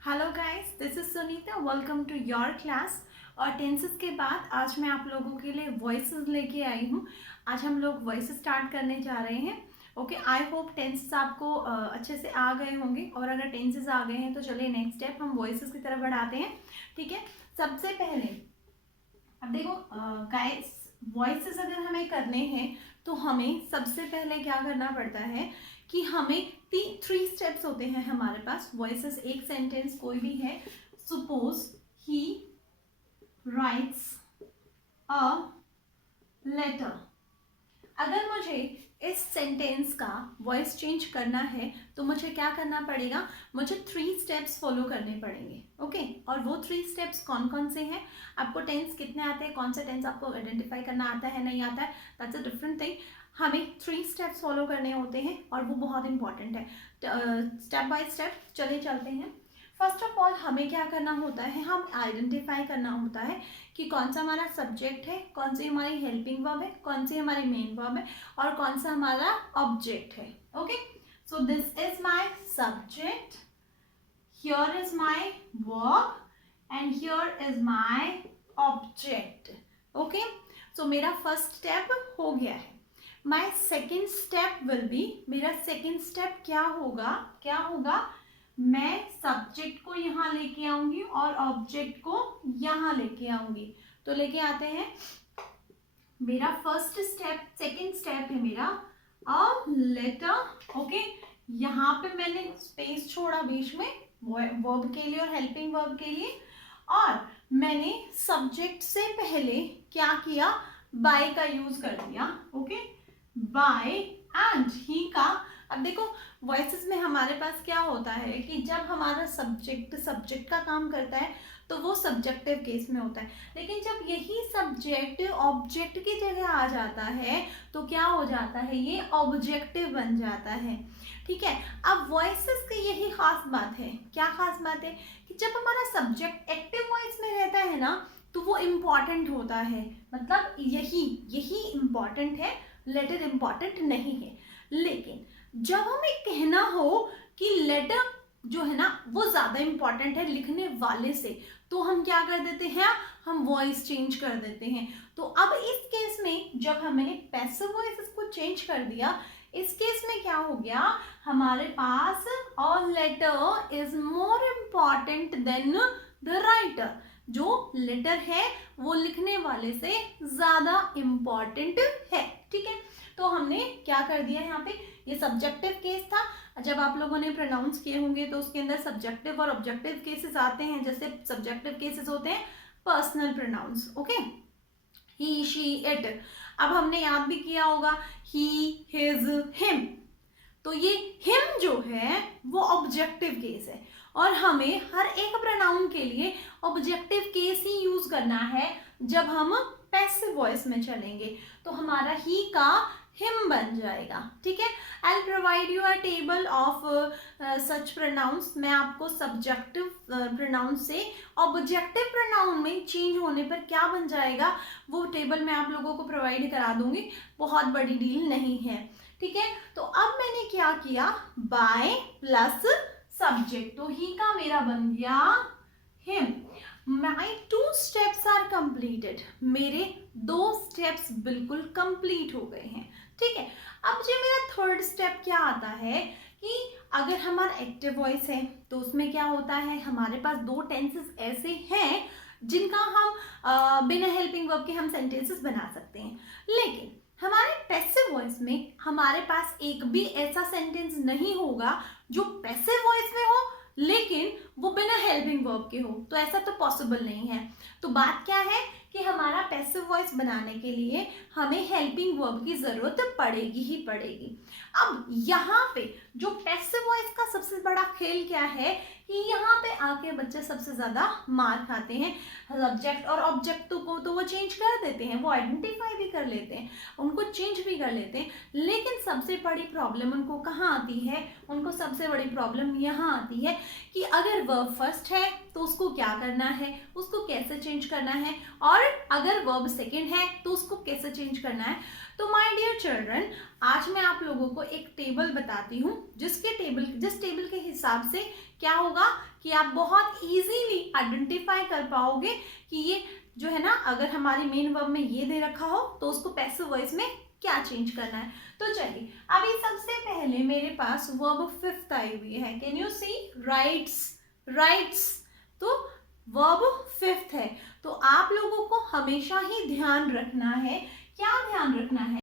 Hello guys, this is Sunita. Welcome to your class. और tenses के बाद आज मैं आप लोगों के लिए वॉइसेस लेके आई हूँ। आज हम लोग वॉइस स्टार्ट करने जा रहे हैं। ओके, आई होप टेंसेस आपको अच्छे से आ गए होंगे, और अगर टेंसेस आ गए हैं तो चलिए नेक्स्ट स्टेप हम वॉइसेस की तरफ बढ़ाते हैं। ठीक है, सबसे पहले अब देखो गाइस, वॉइसेस अगर हमें करने हैं तो हमें सबसे पहले क्या करना पड़ता है कि हमें थ्री स्टेप्स होते हैं हमारे पास। वॉइसेस एक सेंटेंस कोई भी है, suppose he writes a letter. अगर मुझे इस सेंटेंस का वॉइस चेंज करना है तो मुझे क्या करना पड़ेगा, मुझे 3 स्टेप्स फॉलो करने पड़ेंगे। ओके, और वो 3 स्टेप्स कौन कौन से हैं? आपको टेंस कितने आते हैं, कौन सा टेंस आपको आइडेंटिफाई करना आता है नहीं आता है, दैट्स अ डिफरेंट थिंग। हमें 3 स्टेप्स फॉलो करने होते हैं और वो बहुत इंपॉर्टेंट है। स्टेप बाय स्टेप चले चलते हैं। फर्स्ट ऑफ ऑल हमें क्या करना होता है, हम आइडेंटिफाई करना होता है कि कौन सा हमारा सब्जेक्ट है, कौन सी हमारी हेल्पिंग वर्ब है, कौन सी हमारी मेन वर्ब है और कौन सा हमारा ऑब्जेक्ट है। Okay, so this is my subject, here is my verb and here is my object. Okay, so मेरा फर्स्ट स्टेप हो गया है। My second step will be, मेरा सेकेंड स्टेप क्या होगा, मैं सब्जेक्ट को यहाँ लेके आऊंगी और ऑब्जेक्ट को यहाँ लेके आऊंगी। तो लेके आते हैं। मेरा फर्स्ट स्टेप, सेकंड स्टेप है मेरा अ लेटर। ओके, यहाँ पे मैंने स्पेस छोड़ा बीच में वर्ब के लिए और हेल्पिंग वर्ब के लिए, और मैंने सब्जेक्ट से पहले क्या किया, बाय का यूज कर दिया। ओके, बाय एंड ही का। अब देखो वॉइसेस में हमारे पास क्या होता है कि जब हमारा सब्जेक्ट का काम करता है तो वो सब्जेक्टिव केस में होता है, लेकिन जब यही सब्जेक्ट ऑब्जेक्ट की जगह आ जाता है तो क्या हो जाता है, ये ऑब्जेक्टिव बन जाता है। ठीक है, अब वॉइसेस की यही खास बात है। क्या खास बात है कि जब हमारा सब्जेक्ट एक्टिव वॉइस में रहता है ना तो वो इम्पॉर्टेंट होता है, मतलब यही इम्पॉर्टेंट है, लेटर इम्पॉर्टेंट नहीं है। लेकिन जब हमें कहना हो कि लेटर जो है ना वो ज्यादा इंपॉर्टेंट है लिखने वाले से, तो हम क्या कर देते हैं, हम वॉइस चेंज कर देते हैं। तो अब इस केस में जब हमने पैसिव वॉइस को चेंज कर दिया, इस केस में क्या हो गया, हमारे पास a letter is more important than the writer. जो लेटर है वो लिखने वाले से ज्यादा इम्पॉर्टेंट है। ठीक है, तो हमने क्या कर दिया यहाँ पे, ये सब्जेक्टिव केस था। जब आप लोगों ने प्रोनाउंस किए होंगे तो उसके अंदर सब्जेक्टिव और ऑब्जेक्टिव केसेस आते हैं। जैसे सब्जेक्टिव केसेस होते हैं personal pronouns. Okay, he she it. अब हमने याद भी किया होगा ही हिज हिम, तो ये हिम जो है वो ऑब्जेक्टिव केस है और हमें हर एक प्रोनाउन के लिए ऑब्जेक्टिव केस ही यूज करना है जब हम पैसिव वॉइस में चलेंगे। तो हमारा ही का हिम बन जाएगा। ठीक है, I provide you a table of such pronouns. मैं आपको सब्जेक्टिव प्रोनाउन से ऑब्जेक्टिव प्रोनाउन में चेंज होने पर क्या बन जाएगा वो टेबल मैं आप लोगों को प्रोवाइड करा दूंगी, बहुत बड़ी डील नहीं है। ठीक है, तो अब मैंने क्या किया, बाय प्लस सब्जेक्ट, तो ही का मेरा बन गया him. My 2 steps are completed, मेरे 2 स्टेप्स बिल्कुल कंप्लीट हो गए हैं। ठीक है, अब जो मेरा थर्ड स्टेप क्या आता है कि अगर हमारा एक्टिव वॉइस है तो उसमें क्या होता है, हमारे पास 2 टेंसेस ऐसे हैं जिनका हम बिना हेल्पिंग वर्ब के हम सेंटेंसेस बना सकते हैं। लेकिन हमारे पैसिव वॉइस में हमारे पास एक भी ऐसा सेंटेंस नहीं होगा जो पैसिव वॉइस में हो लेकिन वो बिना हेल्पिंग वर्ब के हो, तो ऐसा तो पॉसिबल नहीं है। तो बात क्या है कि हमारा पैसिव वॉइस बनाने के लिए हमें हेल्पिंग वर्ब की जरूरत पड़ेगी ही पड़ेगी। अब यहाँ पे जो पैसिव वॉइस का सबसे बड़ा खेल क्या है कि यहाँ पे आके बच्चे सबसे ज्यादा मार खाते हैं। सब्जेक्ट और ऑब्जेक्ट को तो वो चेंज कर देते हैं, वो आइडेंटिफाई भी कर लेते हैं, उनको चेंज भी कर लेते हैं, लेकिन सबसे बड़ी प्रॉब्लम उनको कहाँ आती है, उनको सबसे बड़ी प्रॉब्लम यहाँ आती है कि अगर वर्ब फर्स्ट है तो उसको क्या करना है, उसको कैसे चेंज करना है, और अगर वर्ब सेकंड है तो उसको कैसे चेंज करना है। तो माय डियर चिल्ड्रन, आज मैं आप लोगों को एक टेबल बताती हूँ जिस टेबल के हिसाब से क्या होगा कि आप बहुत इजीली आइडेंटिफाई कर पाओगे कि ये जो है ना, अगर हमारे मेन वर्ब में ये दे रखा हो तो उसको पैसिव वॉइस में क्या चेंज करना है। तो चलिए, अभी सबसे पहले मेरे पास वर्ब फिफ्थ आई हुई है। Can you see? राइट्स। तो वर्ब फिफ्थ है। तो आप लोगों को हमेशा ही ध्यान रखना है, क्या ध्यान रखना है?